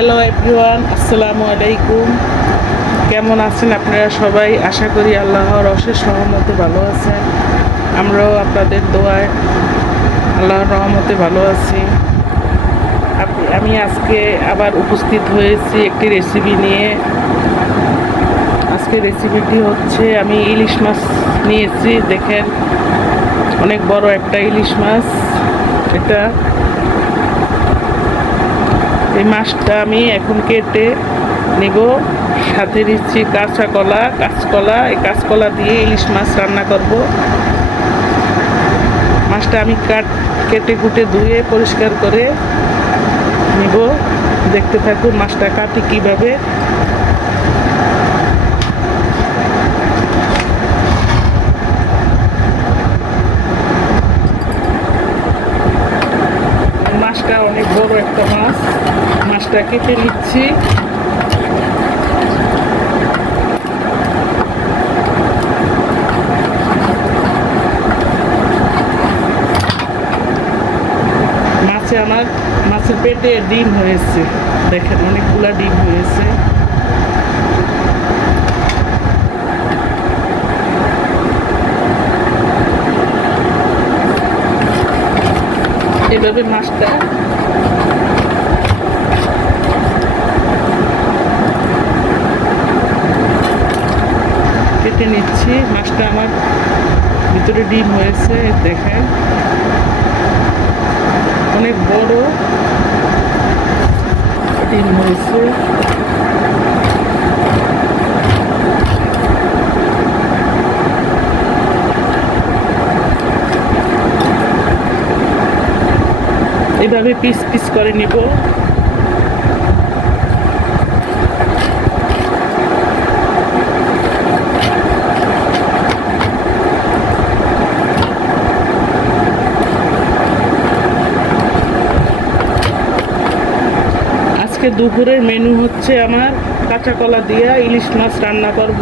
Hello everyone, আসসালামু আলাইকুম। কেমন আছেন আপনারা সবাই? আশা করি আল্লাহর অশেষ রহমতে ভালো আছেন। আমরাও আপনাদের দোয়ায় আল্লাহর রহমতে ভালো আছি। আমি আজকে আবার উপস্থিত হয়েছি একটি রেসিপি নিয়ে। আজকে রেসিপিটি হচ্ছে, আমি ইলিশ মাছ নিয়েছি। দেখেন, অনেক বড় একটা ইলিশ মাছ। এই মাছটা আমি এখন কেটে নিব। সাথে দিচ্ছি কাঁচকলা। এই কাঁচকলা দিয়ে ইলিশ মাছ রান্না করব। মাছটা আমি কেটে কুটে ধুয়ে পরিষ্কার করে নিব। দেখতে থাকুন মাছটা কাটি কিভাবে। মাছটা অনেক বড় একটা মাছ। মাছটা কেটে নিচ্ছি। মাছের পেটে ডিম হয়েছে। দেখেন, অনেকগুলা ডিম হয়েছে। এভাবে মাছটা কেটে নিচ্ছি। মাছটা আমার ভিতরে ডিম হয়েছে, দেখেন অনেক বড় ডিম হয়েছে। এইভাবে পিস পিস করে নিব। আজকে দুপুরের মেনু হচ্ছে আমার কাঁচা কলা দিয়া ইলিশ মাছ রান্না করব।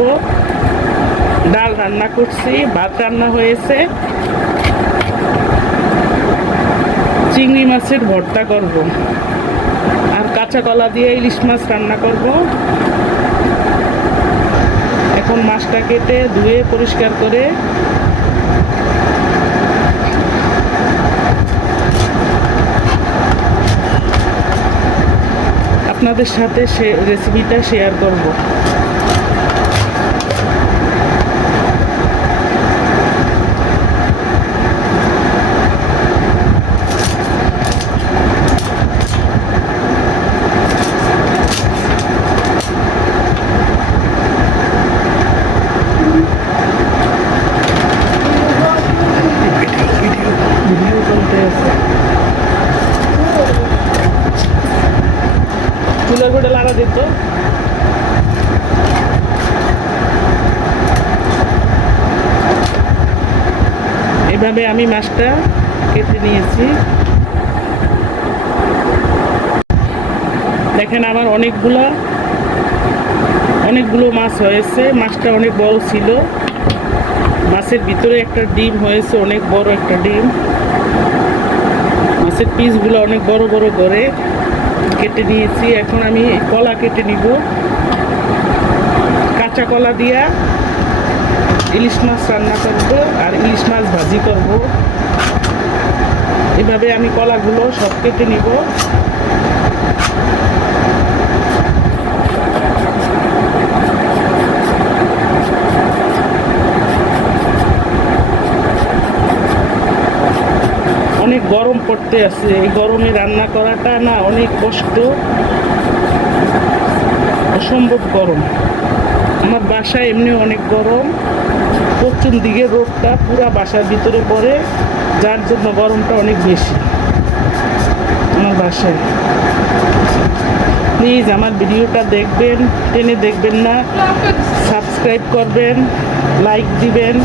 ডাল রান্না করছি, ভাত রান্না হয়েছে, চিংড়ি মাছের ভর্তা করব, আর কাঁচা কলা দিয়ে ইলিশ মাছ রান্না করব। এখন মাছটা কেটে ধুয়ে পরিষ্কার করে আপনাদের সাথে রেসিপিটা শেয়ার করব। ভিডিও চলতে আছে, চুলার গোটা লাগা দিত। এভাবে আমি মাছটা কেটে নিয়েছি। দেখেন, আমার অনেকগুলো মাছ হয়েছে। মাছটা অনেক বড় ছিল। মাছের ভিতরে একটা ডিম হয়েছে, অনেক বড় একটা ডিম। মাছের পিসগুলো অনেক বড় বড় করে কেটে নিয়েছি। এখন আমি কলা কেটে নিব। কাঁচা কলা দিয়া ইলিশ মাছ রান্না করব আর ইলিশ মাছ ভাজি করব। এভাবে আমি কলাগুলো সব কেটে নিব। অনেক গরম পড়তে আছে। এই গরমে রান্না করাটা না অনেক কষ্ট, অসম্ভব গরম। আমার বাসায় এমনি অনেক গরম। পশ্চিম দিকে রোদটা পুরা বাসার ভিতরে পড়ে, যার জন্য গরমটা অনেক বেশি আমার বাসায়। প্লিজ আমার ভিডিওটা দেখবেন, টেনে দেখবেন না। সাবস্ক্রাইব করবেন, লাইক দিবেন,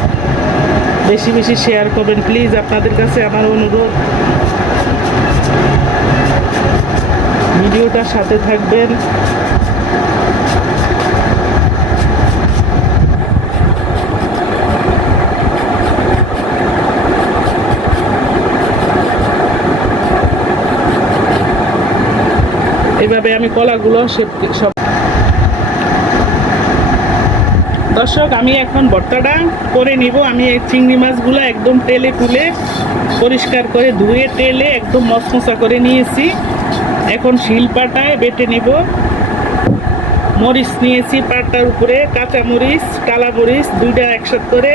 বেশি বেশি শেয়ার করবেন। প্লিজ আপনাদের কাছে আমার অনুরোধ, ভিডিওটার সাথে থাকবেন। এইভাবে আমি কলাগুলো সব দর্শক, আমি এখন ভর্তাটা করে নিব। আমি এই চিংড়ি মাছগুলো একদম তেলে তুলে পরিষ্কার করে ধুয়ে তেলে একদম মচমচা করে নিয়েছি। এখন শিলপাটায় বেটে নিব। মরিচ নিয়েছি পাটার উপরে, কাঁচা মরিচ, টালা মরিচ দুইটা একসাথে করে,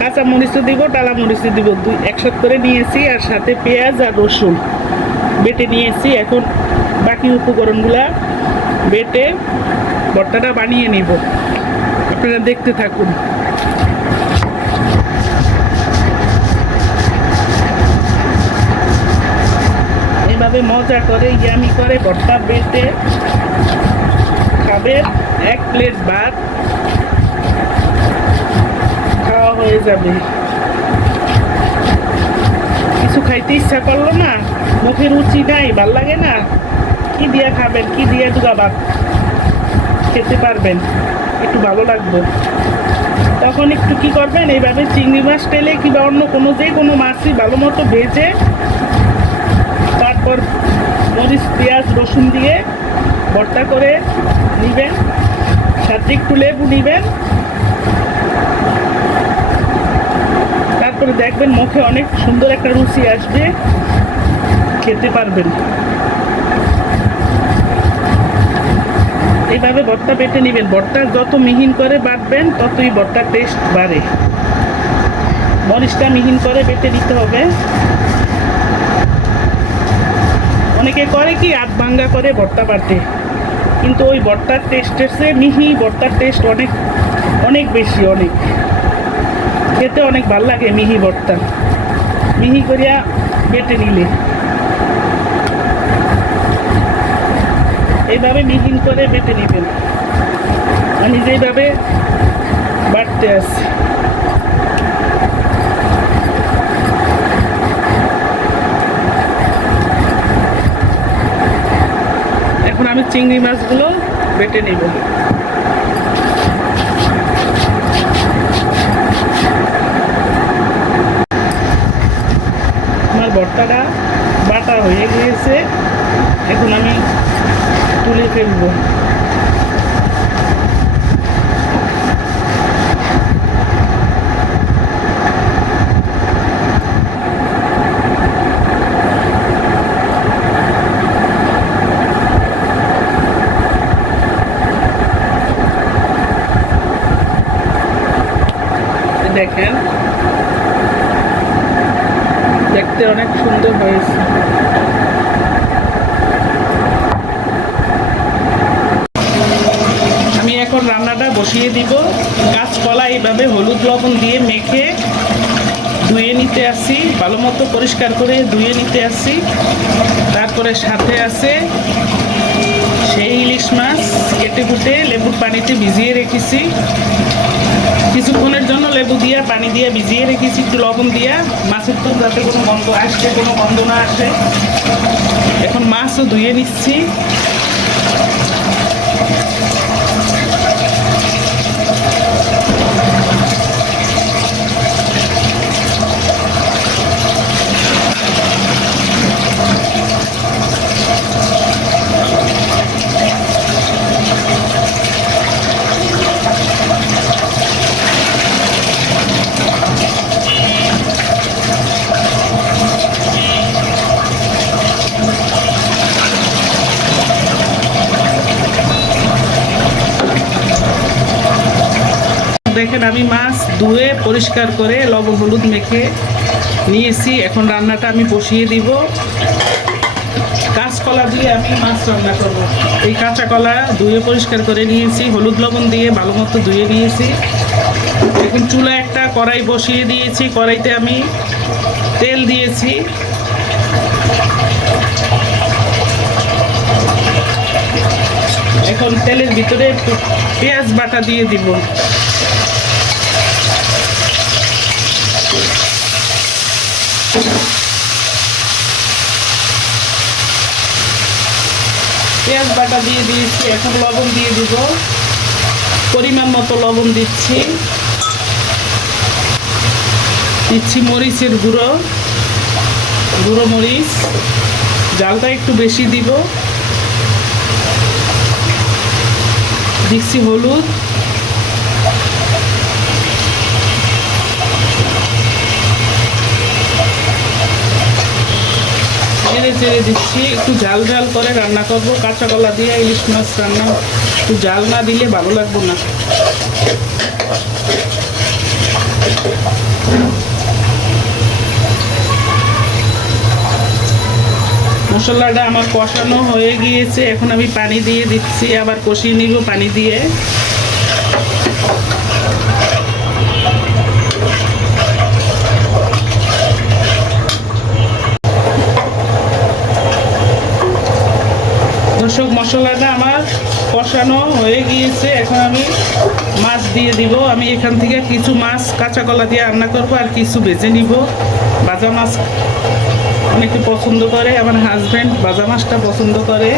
কাঁচা মরিচও দিব, টালা মরিচও দিব, একসাথে করে নিয়েছি। আর সাথে পেঁয়াজ আর রসুন বেটে নিয়েছি। এখন বাকি উপকরণগুলা বেটে ভর্তাটা বানিয়ে নিব। আপনারা দেখতে থাকুন। এইভাবে মজা করে ইয়ামি করে ভর্তা বেটে খাবেন। 1 প্লেট ভাত খাওয়া হয়ে যাবে। কিছু খাইতে ইচ্ছা করলো না, মুখে রুচি নাই, ভাল লাগে না, কি দিয়ে খাবেন, কি দিয়ে দুগা ভাত খেতে পারবেন, একটু ভালো লাগবে। তখন একটু কি করবেন, এইভাবে চিংড়ি মাছ তেলে কিংবা অন্য কোনো যে কোনো মাছই ভালো মতো ভেজে তারপর মরিচ পেঁয়াজ রসুন দিয়ে ভর্তা করে নিবেন। সাথে একটু লেবু নিবেন। তারপরে দেখবেন মুখে অনেক সুন্দর একটা রুচি আসবে, খেতে পারবেন। এইভাবে ভর্তা বেটে নেবেন। ভর্তা যত মিহিন করে বাটবেন ততই ভর্তার টেস্ট বাড়ে। মরিচটা মিহিন করে বেটে নিতে হবে। অনেকে করে কি আধ ভাঙ্গা করে ভর্তা বাটে, কিন্তু ওই ভর্তার টেস্টের চেয়ে মিহি ভর্তার টেস্ট অনেক অনেক বেশি, অনেক খেতে অনেক ভালো লাগে। মিহি ভর্তা মিহি করিয়া বেটে নিলে, এইভাবে মিহিন করে বেটে নেবেন। আমি যেইভাবে বাটতে আসি, এখন আমি চিংড়ি মাছগুলো বেটে নেব। আমার ভর্তাটা বাটা হয়ে গিয়েছে, এখন আমি তুলে ফেলবো। দেখেন, দেখতে অনেক সুন্দর হয়েছে। আমি এখন রান্নাটা বসিয়ে দিব। কাঁচকলা এইভাবে হলুদ লবণ দিয়ে মেখে ধুয়ে নিতে আসি, ভালো মতো পরিষ্কার করে ধুয়ে নিতে আসি। তারপরে সাথে আছে সেই ইলিশ মাছ কেটে কুটে লেবুর পানিতে ভিজিয়ে রেখেছি। কিছুক্ষণের জন্য লেবু দিয়ে পানি দিয়ে ভিজিয়ে রেখেছি, একটু লবণ দিয়া, মাছের তো যাতে কোনো গন্ধ আসে, কোনো গন্ধ না আসে। এখন মাছও ধুয়ে নিচ্ছি। দেখেন, আমি মাছ ধুয়ে পরিষ্কার করে লবণ হলুদ মেখে নিয়েছি। এখন রান্নাটা আমি বসিয়ে দিব। কাঁচকলা দিয়ে আমি মাছ রান্না করব। এই কাঁচা কলা ধুয়ে পরিষ্কার করে নিয়েছি, হলুদ লবণ দিয়ে ভালো মতো ধুয়ে নিয়েছি। এখন চুলায় একটা কড়াই বসিয়ে দিয়েছি। কড়াইতে আমি তেল দিয়েছি। এখন তেলের ভিতরে একটু পেঁয়াজ বাটা দিয়ে দিব। পেঁয়াজ বাটা দিয়ে দিয়েছি। এখন লবণ দিয়ে দিব, পরিমাণ মতো লবণ দিচ্ছি। মরিচের গুঁড়ো, গুঁড়ো মরিচ, জালটা একটু বেশি দিব। দিচ্ছি হলুদ, নেড়ে চেড়ে দিচ্ছি। একটু ঝাল ঝাল করে রান্না করবো, কাঁচা কলা দিয়ে ইলিশ মাছ রান্না একটু ঝাল না দিলে ভালো লাগবে না। মশলাটা আমার কষানো হয়ে গিয়েছে, এখন আমি পানি দিয়ে দিচ্ছি, আবার কষিয়ে নিব পানি দিয়ে। দর্শক, মশলাটা আমার কষানো হয়ে গিয়েছে, এখন আমি মাছ দিয়ে দিব। আমি এখান থেকে কিছু মাছ কাঁচা কলা দিয়ে রান্না করবো, আর কিছু ভেজে নিব। ভাজা মাছ অনেকে পছন্দ করে, আমার হাজব্যান্ড ভাজা মাছটা পছন্দ করে।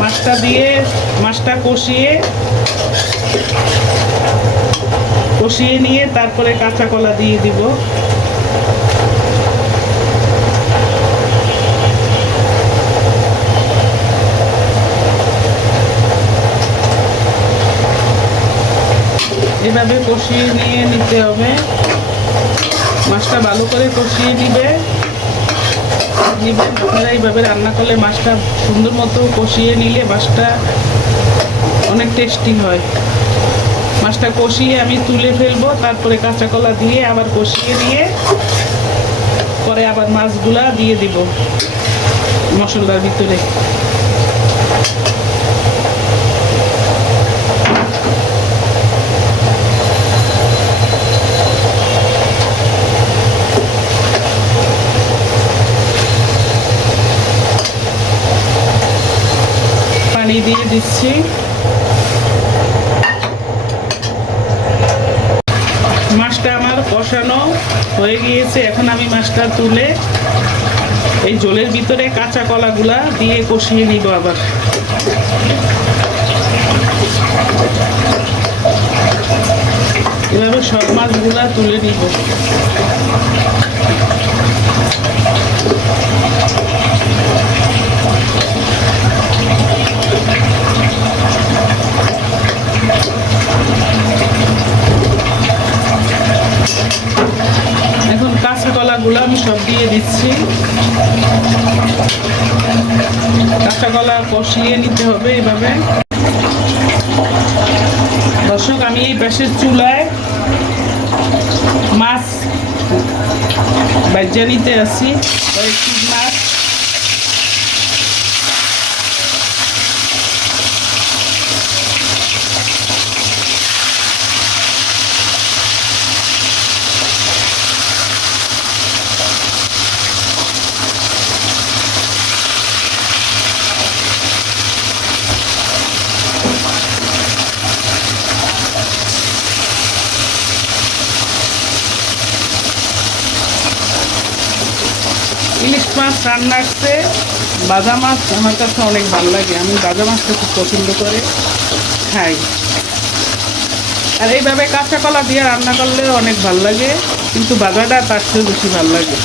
মাছটা দিয়ে মাছটা কষিয়ে নিয়ে তারপরে কাঁচা কলা দিয়ে দিব। এভাবে কষিয়ে নিয়ে নিতে হবে, মাছটা ভালো করে কষিয়ে নেবেন। আপনারা এইভাবে রান্না করলে মাছটা সুন্দর মতো কষিয়ে নিলে মাছটা অনেক টেস্টি হয়। মাছটা কষিয়ে আমি তুলে ফেলবো, তারপরে কাঁচা কলা দিয়ে আবার কষিয়ে নিয়ে পরে আবার মাছগুলা দিয়ে দিব মশলার ভিতরে। পানি দিয়ে দিচ্ছি। মাছটা আমার কষানো হয়ে গিয়েছে, এখন আমি মাছটা তুলে এই ঝোলের ভিতরে কাঁচা কলাগুলা দিয়ে কষিয়ে নিব। আবার এভাবে সব মাছগুলা তুলে নিব। এখন কাঁচা কলাগুলো আমি সব দিয়ে দিচ্ছি। কাঁচা কলা কষিয়ে নিতে হবে এভাবে। দর্শক, আমি এই পাশের চুলায় মাছ ভাজা নিতে আসি, কয়েকটি মাছ। ইলিশ মাছ রান্নাতে ভাজা মাছ আমার কাছে অনেক ভালো লাগে, আমি ভাজা মাছটা খুব পছন্দ করে খাই। আর এইভাবে কাঁচা কলা দিয়ে রান্না করলে অনেক ভালো লাগে, কিন্তু ভাজাটা তার চেয়েও বেশি ভালো লাগে।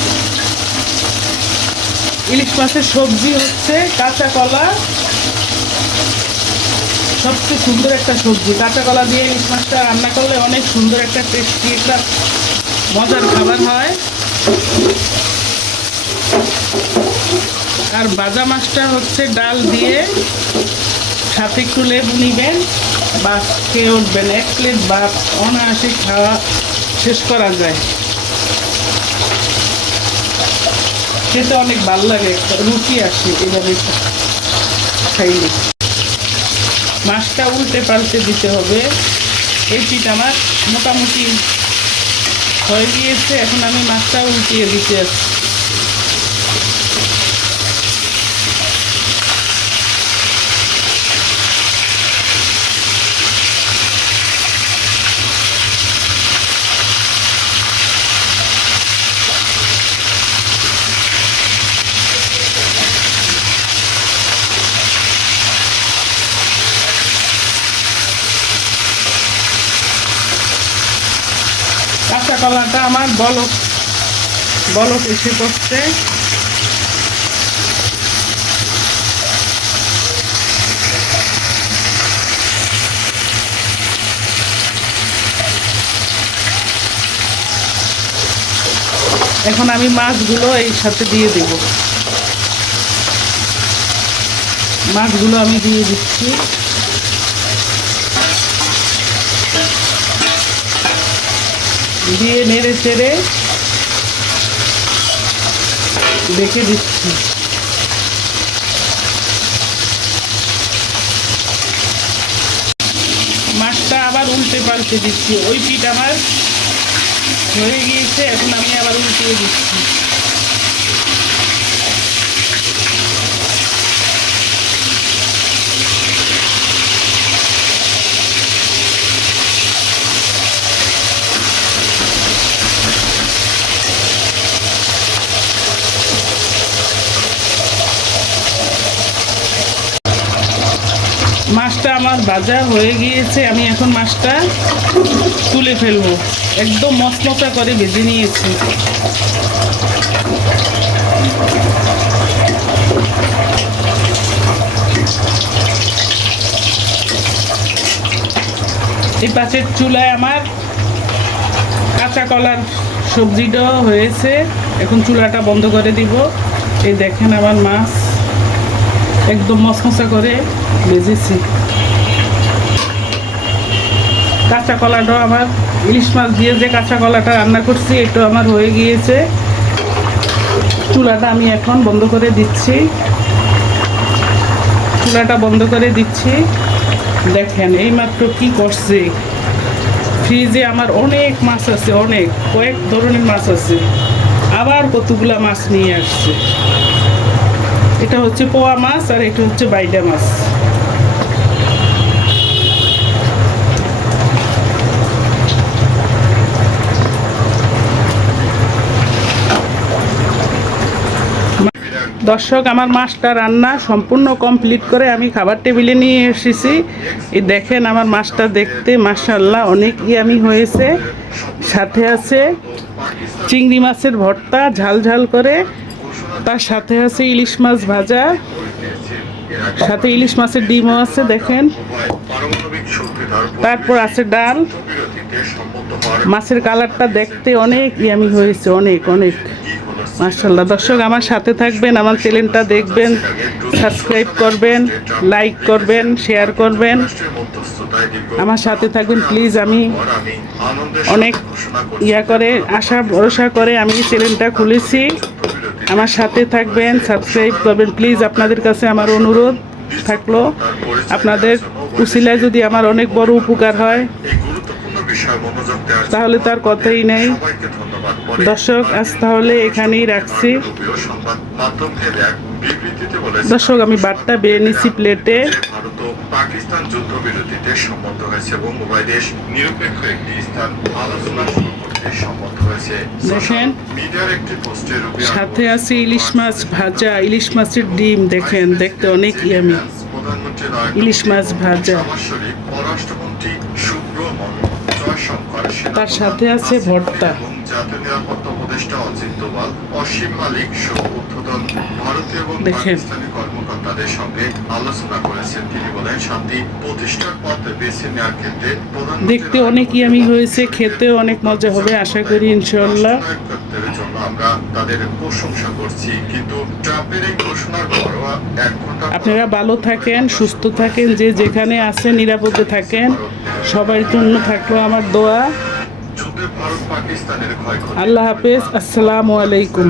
ইলিশ মাছের সবজি হচ্ছে কাঁচা কলা, সবচেয়ে সুন্দর একটা সবজি। কাঁচা কলা দিয়ে ইলিশ মাছটা রান্না করলে অনেক সুন্দর একটা টেস্টি একটা মজার খাবার হয়। আর ভাজা মাছটা হচ্ছে ডাল দিয়ে সাথে একটু লেবু নিবেন, বাস খেয়ে উঠবেন। 1 প্লেট ভাত অনায়াসে খাওয়া শেষ করা যায়, খেতে অনেক ভালো লাগে, রুচি আসে এভাবে খাইলে। মাছটা উল্টে পাল্টে দিতে হবে। এই পিঠ আমার মোটামুটি হয়ে গিয়েছে, এখন আমি মাছটা উল্টিয়ে দিতে আছি। কাঁচা কলাটা আমার বলক বলক এসে পড়ছে। এখন আমি মাছগুলো এই সাথে দিয়ে দেব। মাছগুলো আমি দিয়ে দিচ্ছি। দিয়ে নেড়ে চেড়ে রেখে দিচ্ছি। মাছটা আবার উল্টে পাল্টে দিচ্ছি। ওই পিঠ আমার হয়ে গিয়েছে, এখন আমি আবার উল্টে দিচ্ছি। মাছটা আমার ভাজা হয়ে গিয়েছে, আমি এখন মাছটা তুলে ফেলবো। একদম মচমচা করে ভেজে নিয়েছি। এই পাশের চুলায় আমার কাঁচা কলার সবজিটাও হয়েছে। এখন চুলাটা বন্ধ করে দিব। এই দেখেন আমার মাছ একদম মচমচা করে ভেজেছি। কাঁচা কলাটাও আমার ইলিশ মাছ দিয়ে যে কাঁচা কলাটা রান্না করছি এটা আমার হয়ে গিয়েছে। চুলাটা আমি এখন বন্ধ করে দিচ্ছি। চুলাটা বন্ধ করে দিচ্ছি। দেখেন এইমাত্র কি করছে। ফ্রিজে আমার অনেক মাছ আছে, অনেক কয়েক ধরনের মাছ আছে। আবার কতগুলা মাছ নিয়ে আসছে। এটা হচ্ছে পোয়া মাছ আর এটা হচ্ছে বাইডা মাছ। দর্শক, আমার মাছটা রান্না সম্পূর্ণ কমপ্লিট করে আমি খাবার টেবিলে নিয়ে এসেছি। এই দেখেন আমার মাছটা দেখতে মাশাআল্লাহ অনেক ইয়ামি হয়েছে। সাথে আছে চিংড়ি মাছের ভর্তা ঝাল ঝাল করে, তার সাথে আছে ইলিশ মাছ ভাজা, সাথে ইলিশ মাছের ডিমও আছে দেখেন। তারপর আছে ডাল। মাছের কালারটা দেখতে অনেক ইয়ামি হয়েছে, অনেক অনেক মাশাআল্লাহ। দর্শক, আমার সাথে থাকবেন, আমার চ্যানেলটা দেখবেন, সাবস্ক্রাইব করবেন, লাইক করবেন, শেয়ার করবেন, আমার সাথে থাকবেন প্লিজ। আমি অনেক করে আশা ভরসা করে আমি চ্যানেলটা খুলেছি। আমার সাথে থাকবেন, সাবস্ক্রাইব করবেন প্লিজ। আপনাদের কাছে আমার অনুরোধ থাকলো, আপনাদের উসিলায় যদি আমার অনেক বড় উপকার হয় তাহলে তার কথাই নেই। দর্শক, আজ তাহলে এখানেই রাখছি। দর্শক, আমি বাটটা বেড়ে নিচ্ছি প্লেটে। পাকিস্তান যুদ্ধবিরতিতে সম্মত হয়েছে এবং উভয় দেশ নিরপেক্ষ একটি স্থান আলোচনা শুরু করতে সম্মত হয়েছে। দেখেন মিডিয়ার একটি পোস্টের সাথে আছে ইলিশ মাছ ভাজা, ইলিশ মাছের ডিম দেখেন দেখতে অনেক ইয়ামি। ইলিশ মাছ ভাজা, পররাষ্ট্রমন্ত্রী সুব্রমণ জয়শঙ্কর, তার সাথে আছে ভর্তা। জাতীয় নিরাপত্তা উপদেষ্টা অজিত দোভাল, অসীম মালিক সহ ঊর্ধ্বতন ভারতীয় এবং পাকিস্তানি কর্মকর্তাদের সঙ্গে আলোচনা করেছেন। তিনি বলেন, শান্তি প্রতিষ্ঠার পথ বেছে নেওয়ার ক্ষেত্রে দেখতে অনেক ইয়ামি হয়েছে, খেতেও অনেক মজা হবে আশা করি ইনশাআল্লাহ। জন্য আমরা তাদের প্রশংসা করছি, কিন্তু ট্রাম্পের এই ঘোষণার পরও 1 ঘন্টা আপনারা ভালো থাকেন, সুস্থ থাকেন, যে যেখানে আছেন নিরাপদে থাকেন। সবার জন্য থাকলো আমার দোয়া। যুদ্ধে ভারত পাকিস্তানের ক্ষয়ক্ষতি। আল্লাহ হাফেজ, আসসালামু আলাইকুম।